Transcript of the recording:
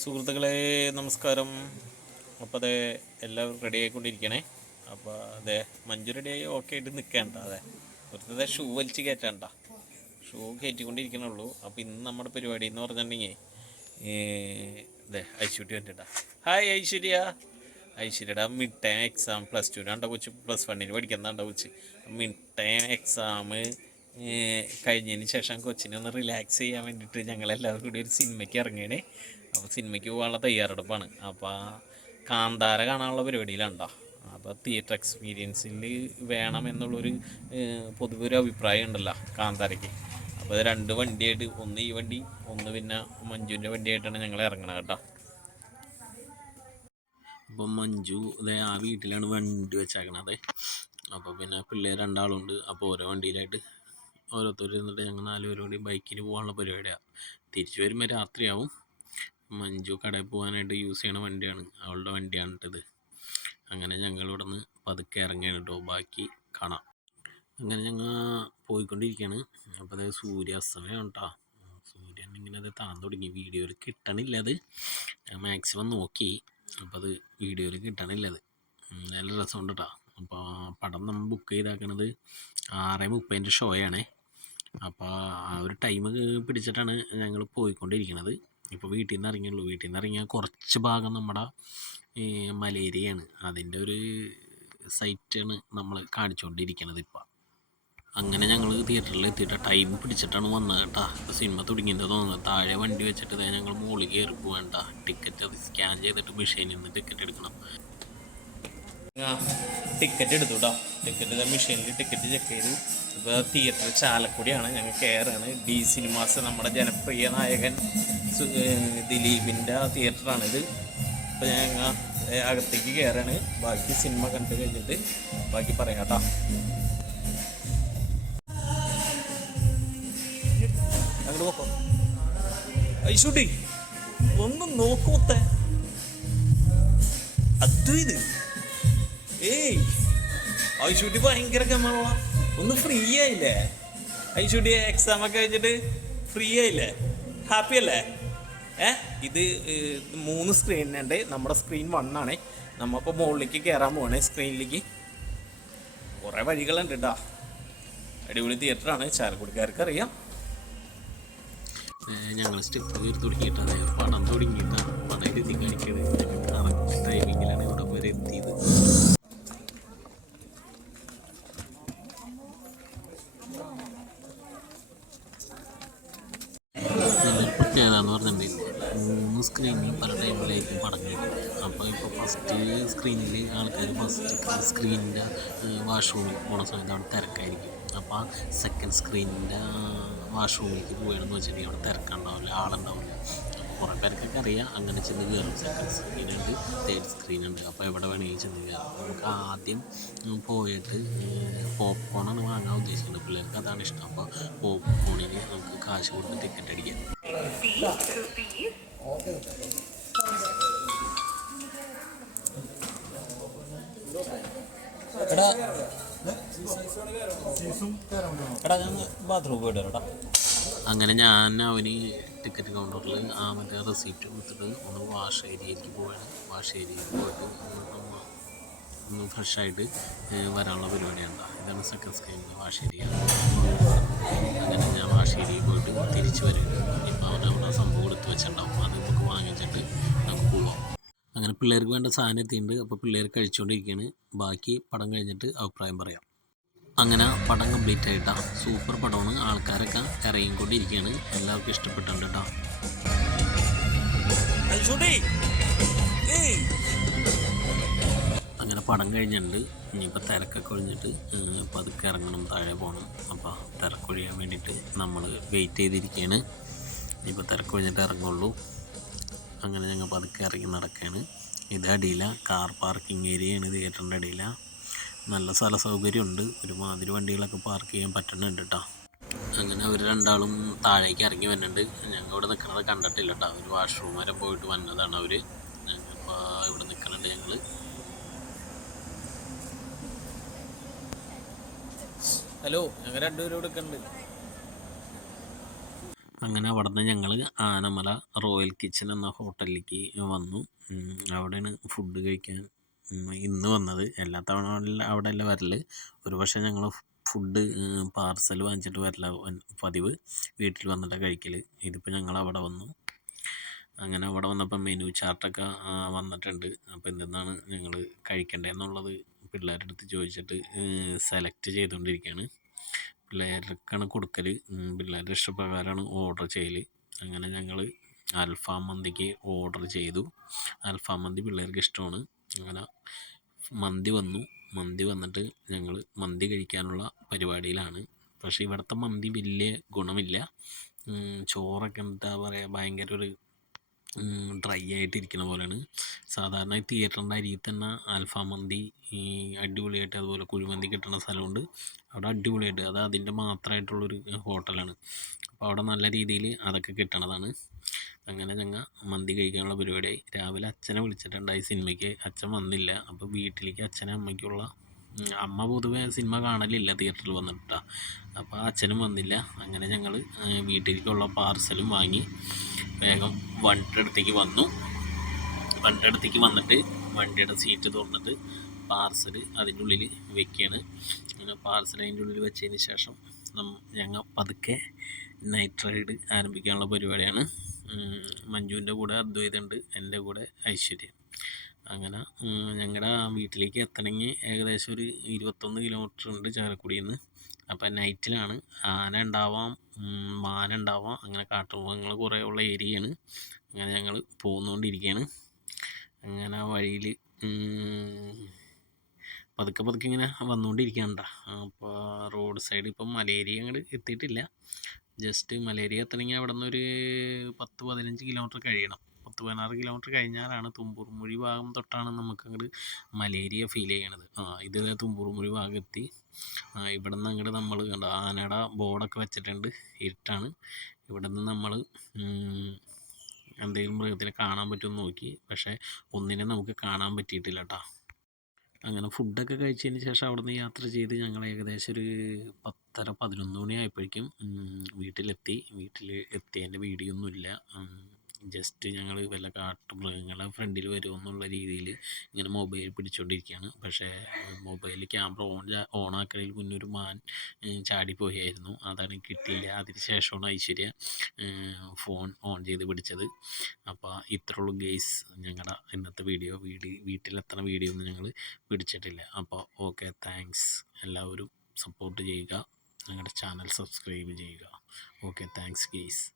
സുഹൃത്തുക്കളെ നമസ്കാരം. അപ്പോൾ അതെ, എല്ലാവരും റെഡി ആയിക്കൊണ്ടിരിക്കണേ. അപ്പോൾ അതെ, മഞ്ജു റെഡിയായി ഓക്കെ ആയിട്ട് നിൽക്കേണ്ട. അതെ, വെറുതെ ഷൂ വലിച്ച് കയറ്റണ്ട, ഷൂ കയറ്റിക്കൊണ്ടിരിക്കണുള്ളൂ. അപ്പോൾ ഇന്ന് നമ്മുടെ പരിപാടി എന്ന് പറഞ്ഞിട്ടുണ്ടെങ്കിൽ അതെ ഐശ്വര്യ കണ്ടിട്ടാ. ഹായ് ഐശ്വര്യ. ഐശ്വര്യയുടെ മിഡ് ടൈം എക്സാം +2 കൊച്ച്, +1 പഠിക്കുന്നുണ്ടോ കൊച്ച്. മിഡ് ടൈം എക്സാം കഴിഞ്ഞതിന് ശേഷം കൊച്ചിനെ ഒന്ന് റിലാക്സ് ചെയ്യാൻ വേണ്ടിയിട്ട് ഞങ്ങളെല്ലാവരും കൂടി ഒരു സിനിമയ്ക്ക് ഇറങ്ങിയണേ. അപ്പോൾ സിനിമയ്ക്ക് പോകാനുള്ള തയ്യാറെടുപ്പാണ്. അപ്പോൾ കാന്താര കാണാനുള്ള പരിപാടിയിലാണ്ടോ. അപ്പോൾ തിയേറ്റർ എക്സ്പീരിയൻസിൽ വേണം എന്നുള്ളൊരു പൊതുവെ ഒരു അഭിപ്രായം ഉണ്ടല്ലോ കാന്താരയ്ക്ക്. അപ്പോൾ അത് 2 വണ്ടിയായിട്ട്, ഒന്ന് ഈ വണ്ടി, ഒന്ന് പിന്നെ മഞ്ജുവിൻ്റെ വണ്ടിയായിട്ടാണ് ഞങ്ങൾ ഇറങ്ങണത് കേട്ടോ. അപ്പം മഞ്ജു അതെ ആ വീട്ടിലാണ് വണ്ടി വെച്ചേക്കണത്. അപ്പോൾ പിന്നെ പിള്ളേർ 2 ആളുണ്ട്. അപ്പോൾ ഓരോ വണ്ടിയിലായിട്ട് ഓരോരുത്തർ ഇരുന്നിട്ട് ഞങ്ങൾ 4 പേരും കൂടി ബൈക്കിന് പോകാനുള്ള പരിപാടിയാണ്. തിരിച്ചു വരുമ്പോൾ രാത്രിയാവും. മഞ്ജു കടയിൽ പോകാനായിട്ട് യൂസ് ചെയ്യണ വണ്ടിയാണ്, അവളുടെ വണ്ടിയാണ് ഇട്ടത്. അങ്ങനെ ഞങ്ങളിവിടെ നിന്ന് പതുക്കെ ഇറങ്ങിയാണ് കേട്ടോ. ബാക്കി കാണാം. അങ്ങനെ ഞങ്ങൾ പോയിക്കൊണ്ടിരിക്കുകയാണ്. അപ്പോൾ അതായത് സൂര്യാസ്തമയം കേട്ടോ. സൂര്യൻ ഇങ്ങനെ അത് താന്ന് തുടങ്ങി. വീഡിയോയിൽ കിട്ടണില്ല അത്, ഞാൻ മാക്സിമം നോക്കി. അപ്പോൾ അത് വീഡിയോയിൽ കിട്ടണില്ലത്. നല്ല രസമുണ്ട് കേട്ടോ. അപ്പോൾ പടം നമ്മൾ ബുക്ക് ചെയ്താക്കണത് 6:30 ഷോയാണേ. അപ്പോൾ ആ ഒരു ടൈം പിടിച്ചിട്ടാണ് ഞങ്ങൾ പോയിക്കൊണ്ടിരിക്കുന്നത്. ഇപ്പോൾ വീട്ടിൽ നിന്ന് ഇറങ്ങിയുള്ളൂ. വീട്ടിൽ നിന്ന് ഇറങ്ങിയാൽ കുറച്ച് ഭാഗം നമ്മുടെ മലേരിയയാണ്, അതിൻ്റെ ഒരു സൈറ്റാണ് നമ്മൾ കാണിച്ചുകൊണ്ടിരിക്കുന്നത് ഇപ്പോൾ. അങ്ങനെ ഞങ്ങൾ തിയേറ്ററിൽ എത്തിയിട്ട് ടൈം പിടിച്ചിട്ടാണ് വന്നത് കേട്ടോ. സിനിമ തുടങ്ങിയത് തോന്നുന്നത്. താഴെ വണ്ടി വെച്ചിട്ട് ഞങ്ങൾ മുകളിൽ കയറി പോകണ്ട. ടിക്കറ്റ് അത് സ്കാൻ ചെയ്തിട്ട് മെഷീനിൽ നിന്ന് ടിക്കറ്റ് എടുക്കണം. ടിക്കറ്റ് എടുത്തു കേട്ടോ. ടിക്കറ്റ് മെഷീനിൽ ടിക്കറ്റ് ചെക്ക് ചെയ്തു. ഇപ്പോൾ തിയേറ്റർ ചാലക്കുടിയാണ്, ഞങ്ങൾ കയറാണ്. ഡി സിനിമാസ്, നമ്മുടെ ജനപ്രിയ നായകൻ ദിലീപിൻ്റെ തിയേറ്ററാണിത്. അപ്പോൾ ഞങ്ങൾ അകത്തേക്ക് കയറാണ്. ബാക്കി സിനിമ കണ്ടു കഴിഞ്ഞിട്ട് ബാക്കി പറയാം കേട്ടോ. അങ്ങോട്ട് പോക്കോ ഐശൂട്ടി, ഒന്ന് നോക്കൂത്തെ ഇത്. ഏയ് ഐശൂട്ടി ഭയങ്കര ഗമണ. ഒന്ന് ഫ്രീ ആയില്ലേ ഐശൂട്ടി? എക്സാം ഒക്കെ കഴിഞ്ഞിട്ട് ഫ്രീ ആയില്ലേ? ഹാപ്പി അല്ലേ? ഇത് 3 സ്ക്രീനുണ്ട്. നമ്മുടെ സ്ക്രീൻ 1 ആണ്. നമ്മളിപ്പോൾ മുകളിലേക്ക് കയറാൻ പോവാണ്. സ്ക്രീനിലേക്ക് കുറേ വഴികളുണ്ട് കേട്ടോ. അടിപൊളി തിയേറ്ററാണ്, ചാലക്കുടിക്കാർക്ക് അറിയാം. ഞങ്ങൾ സ്റ്റെപ്പ് കയറി തുടങ്ങിയിട്ടാണ്, പടം തുടങ്ങിയിട്ടാണ്. പടം എഴുതി കാണിക്കുന്നത്. കറക്റ്റ് ടൈമിങ്ങിലാണ് ഇവിടെ വരെ എത്തിയത്. പ്രത്യേകതയെന്ന് പറഞ്ഞിട്ടുണ്ടെങ്കിൽ 3 സ്ക്രീനിൽ പല ടൈമിലായിരിക്കും പടങ്ങിയത്. അപ്പോൾ ഇപ്പോൾ ഫസ്റ്റ് സ്ക്രീനിൽ ആൾക്കാർ ഫസ്റ്റ് സ്ക്രീനിൻ്റെ വാഷ്റൂമിൽ പോണ സമയത്ത് അവിടെ തിരക്കായിരിക്കും. അപ്പോൾ ആ സെക്കൻഡ് സ്ക്രീനിൻ്റെ വാഷ്റൂമിലേക്ക് പോവുകയാണെന്ന് വെച്ചിട്ടുണ്ടെങ്കിൽ അവിടെ തിരക്കുണ്ടാവില്ല, ആളുണ്ടാവില്ല. കുറേ പേർക്കൊക്കെ അറിയാം, അങ്ങനെ ചെന്ന് കയറും. സെക്കൻഡ് സ്ക്രീനുണ്ട്, തേർഡ് സ്ക്രീനുണ്ട്. അപ്പോൾ എവിടെ വേണമെങ്കിലും ചെന്ന് കയറും. നമുക്ക് ആദ്യം പോയിട്ട് പോപ്കോണാണ് വാങ്ങാൻ ഉദ്ദേശിക്കുന്നത്. പിള്ളേർക്ക് അതാണ് ഇഷ്ടം. അപ്പോൾ പോപ്കോണിന് നമുക്ക് കാശ് കൊടുത്ത് ടിക്കറ്റ് അടിക്കാം. എടാ ഞാൻ ബാത്റൂമിൽ പോയിട്ട് വരാം. അങ്ങനെ ഞാൻ അവന് ടിക്കറ്റ് കൗണ്ടറിൽ മറ്റേ റെസിപ്റ്റ് കൊടുത്തിട്ട് ഒന്ന് വാഷ് ഏരിയയിലേക്ക് പോവുകയാണ്. വാഷ് ഏരിയയിൽ പോയിട്ട് ഒന്ന് ഫ്രഷായിട്ട് വരാനുള്ള പരിപാടിയാണ്. ഇതാണ് സെക്കൻഡ് സ്ക്രീനിൽ വാഷ് ഏരിയ. അങ്ങനെ ഞാൻ വാഷ് ഏരിയയിൽ പോയിട്ട് തിരിച്ച് വരികയാണ്. ഇപ്പോൾ അവനവിടെ സംഭവം എടുത്ത് വെച്ചിട്ടുണ്ടാവും, അത് നമുക്ക് വാങ്ങിച്ചിട്ട് നമുക്ക് പോവാം. അങ്ങനെ പിള്ളേർക്ക് വേണ്ട സാധനം എത്തിയിട്ടുണ്ട്. അപ്പോൾ പിള്ളേർ കഴിച്ചുകൊണ്ടിരിക്കുകയാണ്. ബാക്കി പടം കഴിഞ്ഞിട്ട് അഭിപ്രായം പറയാം. അങ്ങനെ പടം കംപ്ലീറ്റ് ആയിട്ടാണ്. സൂപ്പർ പടമാണ്. ആൾക്കാരൊക്കെ ഇറങ്ങിക്കൊണ്ടിരിക്കുകയാണ്. എല്ലാവർക്കും ഇഷ്ടപ്പെട്ടിട്ടുണ്ട് കേട്ടോ. അങ്ങനെ പടം കഴിഞ്ഞിട്ടുണ്ട്. ഇനിയിപ്പോൾ തിരക്കൊക്കെ ഒഴിഞ്ഞിട്ട് പതുക്കെ ഇറങ്ങണം, താഴെ പോകണം. അപ്പോൾ തിരക്കൊഴിയാൻ വേണ്ടിയിട്ട് നമ്മൾ വെയിറ്റ് ചെയ്തിരിക്കുകയാണ്. ഇനിയിപ്പോൾ തിരക്കൊഴിഞ്ഞിട്ട് ഇറങ്ങുള്ളൂ. അങ്ങനെ ഞങ്ങൾ പതുക്കെ ഇറങ്ങി നടക്കുകയാണ്. ഇത് അടിയിലാണ്, കാർ പാർക്കിംഗ് ഏരിയയാണ് തിയേറ്ററിൻ്റെ അടിയിലാണ്. നല്ല സ്ഥല സൗകര്യമുണ്ട്. ഒരുമാതിരി വണ്ടികളൊക്കെ പാർക്ക് ചെയ്യാൻ പറ്റുന്നുണ്ട് കേട്ടോ. അങ്ങനെ അവർ 2 ആളും താഴേക്ക് ഇറങ്ങി വരുന്നുണ്ട്. ഞങ്ങൾ ഇവിടെ നിൽക്കുന്നത് കണ്ടിട്ടില്ല കേട്ടോ. ഒരു വാഷ്റൂം വരെ പോയിട്ട് വന്നതാണ് അവർ. ഞങ്ങളിപ്പോൾ ഇവിടെ നിൽക്കുന്നുണ്ട് ഞങ്ങൾ. ഹലോ, ഞങ്ങൾ 2 പേരും ഇവിടെ നിൽക്കുന്നുണ്ട്. അങ്ങനെ അവിടുന്ന് ഞങ്ങൾ ആനമല റോയൽ കിച്ചൻ എന്ന ഹോട്ടലിലേക്ക് വന്നു. അവിടെയാണ് ഫുഡ് കഴിക്കാൻ ഇന്ന് വന്നത്. എല്ലാ തവണ അവിടെ അല്ല വരൽ. ഒരു പക്ഷേ ഞങ്ങൾ ഫുഡ് പാർസൽ വാങ്ങിച്ചിട്ട് വരല പതിവ്. വീട്ടിൽ വന്നിട്ടാണ് കഴിക്കൽ. ഇതിപ്പോൾ ഞങ്ങൾ അവിടെ വന്നു. അങ്ങനെ അവിടെ വന്നപ്പോൾ മെനു ചാർട്ടൊക്കെ വന്നിട്ടുണ്ട്. അപ്പോൾ എന്തെന്നാണ് ഞങ്ങൾ കഴിക്കേണ്ടതെന്നുള്ളത് പിള്ളേരുടെ അടുത്ത് ചോദിച്ചിട്ട് സെലക്ട് ചെയ്തുകൊണ്ടിരിക്കുകയാണ്. പിള്ളേർക്കാണ് കൊടുക്കൽ. പിള്ളേരുടെ ഇഷ്ടപ്രകാരമാണ് ഓർഡർ ചെയ്യൽ. അങ്ങനെ ഞങ്ങൾ അൽഫാം മന്തിക്ക് ഓർഡർ ചെയ്തു. അൽഫാം മന്തി പിള്ളേർക്ക് ഇഷ്ടമാണ്. അങ്ങനെ മന്തി വന്നു. മന്തി വന്നിട്ട് ഞങ്ങൾ മന്തി കഴിക്കാനുള്ള പരിപാടിയിലാണ്. പക്ഷേ ഇവിടുത്തെ മന്തി വലിയ ഗുണമില്ല. ചോറൊക്കെ എന്താ പറയുക, ഭയങ്കര ഒരു ഡ്രൈ ആയിട്ടിരിക്കുന്ന പോലെയാണ്. സാധാരണ ഈ തിയേറ്ററിൻ്റെ അരിയിൽ തന്നെ അൽഫാം മന്തി അടിപൊളിയായിട്ട്, അതുപോലെ കുഴിമന്തി കിട്ടുന്ന സ്ഥലമുണ്ട്. അവിടെ അടിപൊളിയായിട്ട്, അത് അതിൻ്റെ മാത്രമായിട്ടുള്ളൊരു ഹോട്ടലാണ്. അപ്പോൾ അവിടെ നല്ല രീതിയിൽ അതൊക്കെ കിട്ടണതാണ്. അങ്ങനെ ഞങ്ങൾ മന്തി കഴിക്കാനുള്ള പരിപാടിയായി. രാവിലെ അച്ഛനെ വിളിച്ചിട്ടുണ്ടായി സിനിമയ്ക്ക്. അച്ഛൻ വന്നില്ല. അപ്പോൾ വീട്ടിലേക്ക് അച്ഛനും അമ്മയ്ക്കുള്ള, അമ്മ പൊതുവേ സിനിമ കാണലില്ല തിയേറ്ററിൽ വന്നിട്ടാണ്. അപ്പോൾ അച്ഛനും വന്നില്ല. അങ്ങനെ ഞങ്ങൾ വീട്ടിലേക്കുള്ള പാർസലും വാങ്ങി വേഗം വണ്ടിയുടെ അടുത്തേക്ക് വന്നു. വണ്ടിയുടെ അടുത്തേക്ക് വന്നിട്ട് വണ്ടിയുടെ സീറ്റ് തുറന്നിട്ട് പാർസൽ അതിൻ്റെ ഉള്ളിൽ വെക്കുകയാണ്. അങ്ങനെ പാർസൽ അതിൻ്റെ ഉള്ളിൽ വെച്ചതിന് ശേഷം ഞങ്ങൾ പതുക്കെ നൈറ്റ് റൈഡ് ആരംഭിക്കാനുള്ള പരിപാടിയാണ്. മഞ്ജുവിൻ്റെ കൂടെ അദ്വൈതുണ്ട്, എൻ്റെ കൂടെ ഐശ്വര്യ. അങ്ങനെ ഞങ്ങളുടെ വീട്ടിലേക്ക് എത്തണമെങ്കിൽ ഏകദേശം ഒരു 21 കിലോമീറ്റർ ഉണ്ട് ചാലക്കുടിയിൽ നിന്ന്. അപ്പം നൈറ്റിലാണ്. ആന ഉണ്ടാവാം, മാന ഉണ്ടാവാം, അങ്ങനെ കാട്ടുമൃഗങ്ങൾ കുറേ ഉള്ള ഏരിയയാണ്. അങ്ങനെ ഞങ്ങൾ പോന്നുകൊണ്ടിരിക്കുകയാണ്. അങ്ങനെ വഴിയിൽ പതുക്കെ പതുക്കെ ഇങ്ങനെ വന്നുകൊണ്ടിരിക്കുകയാണ്. അപ്പോൾ റോഡ് സൈഡ് ഇപ്പം മലേരിയ അങ്ങോട്ട് എത്തിയിട്ടില്ല. ജസ്റ്റ് മലേരിയ എത്തണമെങ്കിൽ അവിടെ നിന്ന് ഒരു 10-15 കിലോമീറ്റർ കഴിയണം. 10-16 കിലോമീറ്റർ കഴിഞ്ഞാലാണ് തുമ്പൂർമുഴി ഭാഗം തൊട്ടാണ് നമുക്ക് അങ്ങോട്ട് മലേരിയ ഫീൽ ചെയ്യണത്. ഇത് തുമ്പൂർമുഴി ഭാഗം എത്തി. ഇവിടെ നിന്ന് അങ്ങോട്ട് നമ്മൾ കണ്ട ആനയുടെ ബോർഡൊക്കെ വെച്ചിട്ടുണ്ട്. ഇരുട്ടാണ്. ഇവിടെ നിന്ന് നമ്മൾ എന്തെങ്കിലും മൃഗത്തിനെ കാണാൻ പറ്റുമെന്ന് നോക്കി. പക്ഷേ ഒന്നിനെ നമുക്ക് കാണാൻ പറ്റിയിട്ടില്ല കേട്ടോ. അങ്ങനെ ഫുഡൊക്കെ കഴിച്ചതിന് ശേഷം അവിടെ നിന്ന് യാത്ര ചെയ്ത് ഞങ്ങൾ ഏകദേശം ഒരു 10:30-11 മണി ആയപ്പോഴേക്കും വീട്ടിലെത്തി. വീട്ടിൽ എത്തിയതിൻ്റെ വീഡിയോ ഒന്നുമില്ല. ജസ്റ്റ് ഞങ്ങൾ വല്ല കാട്ടുമൃഗങ്ങളെ ഫ്രണ്ടിൽ വരുമെന്നുള്ള രീതിയിൽ ഇങ്ങനെ മൊബൈൽ പിടിച്ചുകൊണ്ടിരിക്കുകയാണ്. പക്ഷേ മൊബൈൽ ക്യാമറ ഓണാക്കണതിൽ മുന്നേ ഒരു മാൻ ചാടിപ്പോയായിരുന്നു. അതാണ് കിട്ടിയില്ല. അതിന് ശേഷമാണ് ഐശ്വര്യ ഫോൺ ഓൺ ചെയ്ത് പിടിച്ചത്. അപ്പോൾ ഇത്രയുള്ളൂ ഗെയ്സ് ഞങ്ങളുടെ ഇന്നത്തെ വീഡിയോ. വീട്ടിലെത്തണ വീഡിയോ ഒന്നും ഞങ്ങൾ പിടിച്ചിട്ടില്ല. അപ്പോൾ ഓക്കെ, താങ്ക്സ്. എല്ലാവരും സപ്പോർട്ട് ചെയ്യുക. ഞങ്ങളുടെ ചാനൽ സബ്സ്ക്രൈബ് ചെയ്യുക. Okay, thanks guys.